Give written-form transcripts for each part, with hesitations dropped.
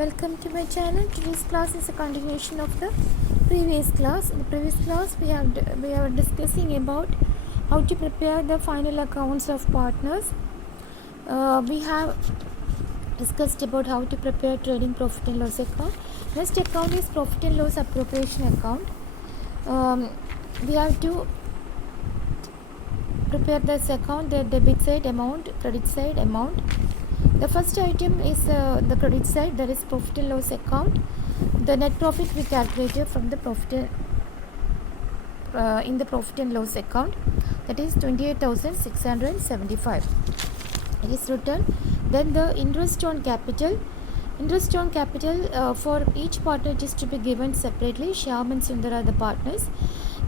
Welcome to my channel. Today's class is a continuation of the previous class. In the previous class, we are discussing about how to prepare the final accounts of partners. We have discussed about how to prepare trading profit and loss account. Next account is profit and loss appropriation account. We have to prepare this account, the debit side amount, credit side amount. The first item is the credit side, that is profit and loss account. The net profit we calculated from the profit in the profit and loss account, that is 28,675. It is written. Then the interest on capital. Interest on capital for each partner is to be given separately. Shyam and Sundar are the partners.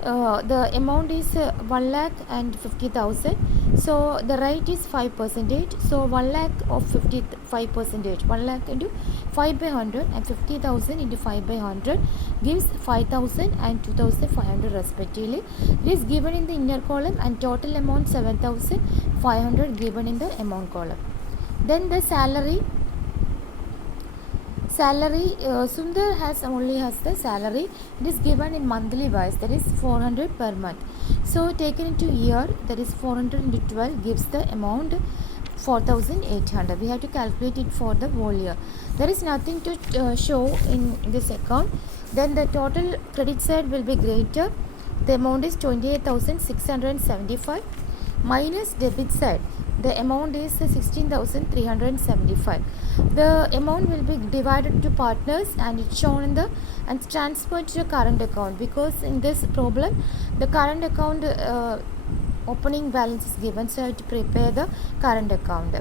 The amount is 1,50,000. So the rate is 5%. So 1 lakh of 55%. 1 lakh into 5 by 100 and 50,000 into 5 by 100 gives 5,000 and 2,500 respectively. It is given in the inner column and total amount 7,500 given in the amount column. Then the salary. Sundar only has the salary. It is given in monthly wise, that is 400 per month. So taken into year, that is 400 into 12 gives the amount 4,800. We have to calculate it for the whole year. There is nothing to show in this account. Then the total credit side will be greater. The amount is 28,675 minus debit side. The amount is 16,375. The amount will be divided to partners and it's shown in the and transferred to the current account, because in this problem the current account opening balance is given, so I have to prepare the current account.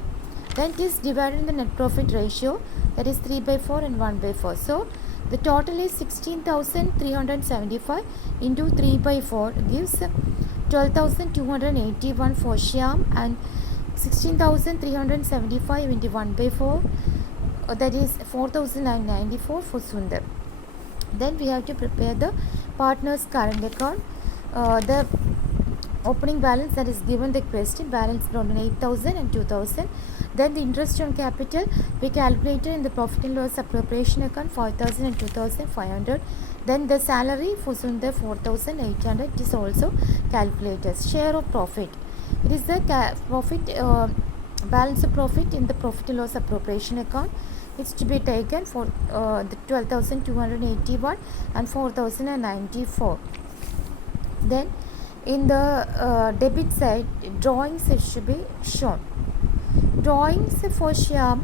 Then it is divided in the net profit ratio, that is 3 by 4 and 1 by 4. So the total is 16,375 into 3 by 4 gives 12,281 for Shyam and 16,375 into 1 by 4, that is 4,994 for Sundar. Then we have to prepare the partner's current account. The opening balance that is given the question, balance between 8,000 and 2,000. Then the interest on capital we calculated in the profit and loss appropriation account, 5,000 and 2,500. Then the salary for Sundar 4,800 is also calculated. Share of profit. It is the profit balance of profit in the profit and loss appropriation account. It's to be taken for the 12,281 and 4,094. Then in the debit side, drawings it should be shown. Drawings for Shyam.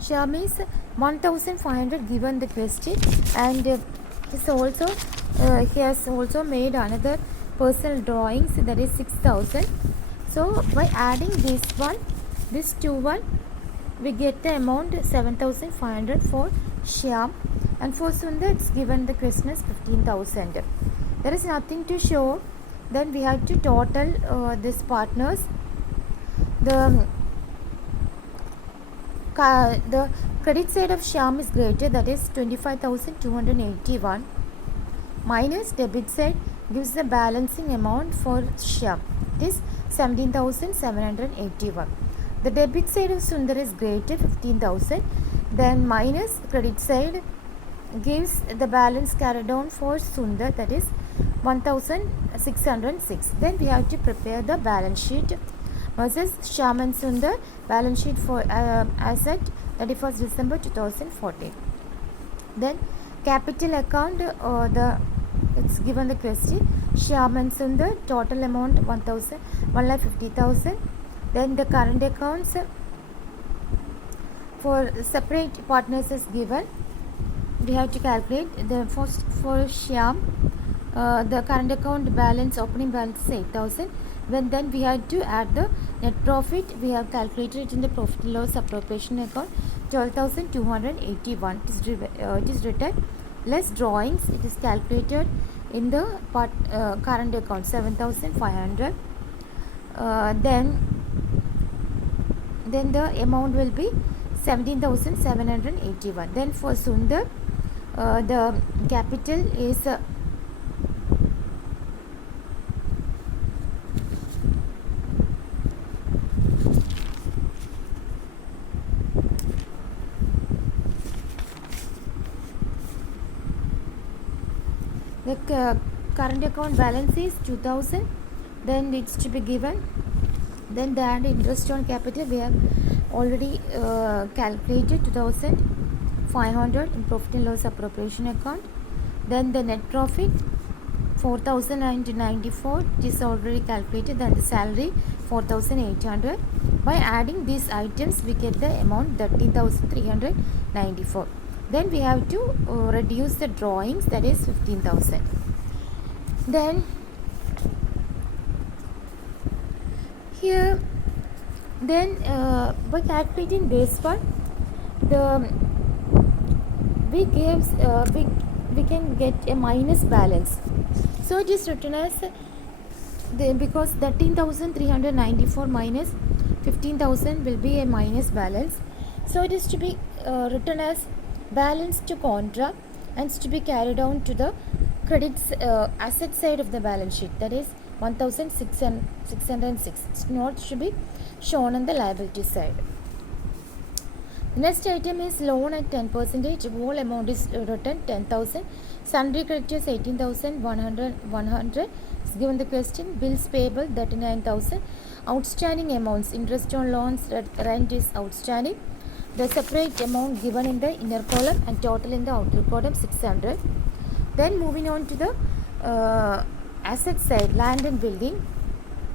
Shyam is 1,500 given the question, and he has also made another personal drawings, that is 6,000. So by adding this two, we get the amount 7,500 for Shyam, and for Sundar it's given the question is 15,000. There is nothing to show. Then we have to total these partners. The credit side of Shyam is greater, that is 25,281 minus debit side gives the balancing amount for Shyam, it is 17,781. The debit side of Sundar is greater, 15,000. Then minus credit side gives the balance carried on for Sundar, that is 1,606. Then we have to prepare the balance sheet versus Shyam and Sundar balance sheet for asset 31st December 2014. Then capital account, it's given the question, Shyam and Sundar total amount 1,50,000. Then the current accounts for separate partners is given. We have to calculate the first for Shyam. The current account balance, opening balance is 8,000. Then we have to add the net profit. We have calculated it in the profit and loss appropriation account, 12,281. It is written less drawings. It is calculated in the current account, 7,500. Then the amount will be 17,781. Then for Sundar, the capital is The current account balance is 2000, then it's to be given. Then the interest on capital we have already calculated 2500 in profit and loss appropriation account. Then the net profit 4094 is already calculated. Then the salary 4800. By adding these items we get the amount 13394. Then we have to reduce the drawings, that is 15000. Then here, then by calculating this one, we can get a minus balance. So it is written as because 13,394 minus 15,000 will be a minus balance. So it is to be written as balance to contra and to be carried on to the credits asset side of the balance sheet, that is 1606. It's not to be shown on the liability side. The next item is loan at 10%. Whole amount is written 10,000. Sundry creditors 18,100 is given the question. Bills payable 39,000. Outstanding amounts, interest on loans, rent is outstanding. The separate amount given in the inner column and total in the outer column 600. Then moving on to the asset side, land and building.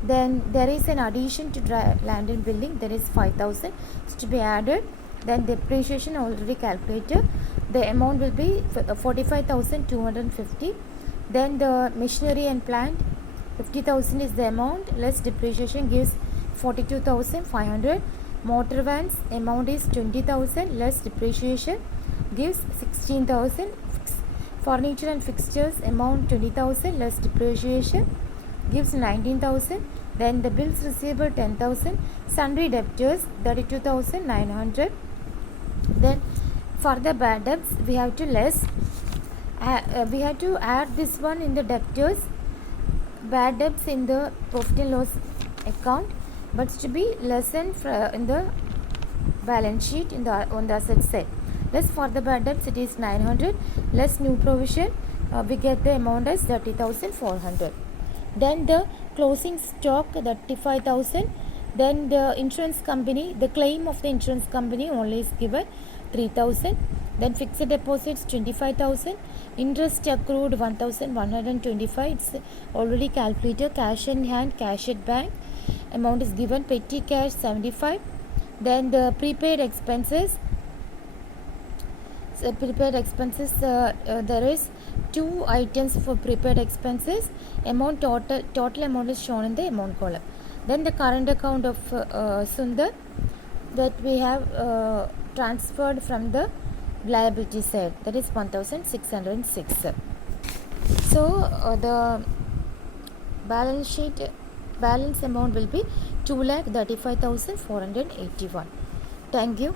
Then there is an addition to land and building, that is 5,000 to be added. Then depreciation already calculated. The amount will be 45,250. Then the machinery and plant 50,000 is the amount, less depreciation gives 42,500. Motor vans amount is 20,000, less depreciation gives 16,000. Furniture and fixtures amount 20,000, less depreciation gives 19,000. Then the bills receivable 10,000. Sundry debtors 32,900. Then for the bad debts we have to add this one in the debtors, bad debts in the profit and loss account, but to be lessened in the balance sheet on the asset side. Less for the bad debts it is 900, less new provision we get the amount as 30,400. Then the closing stock 35,000. Then the insurance company, the claim of the insurance company only is given 3,000. Then fixed deposits 25,000. Interest accrued 1,125. It's already calculated. Cash in hand, cash at bank amount is given. Petty cash 75. Then the prepaid expenses. So prepaid expenses, there is two items for prepaid expenses. Amount total amount is shown in the amount column. Then the current account of Sundar that we have transferred from the liability side, that is 1,606. So the balance amount will be 2,35,481. Thank you.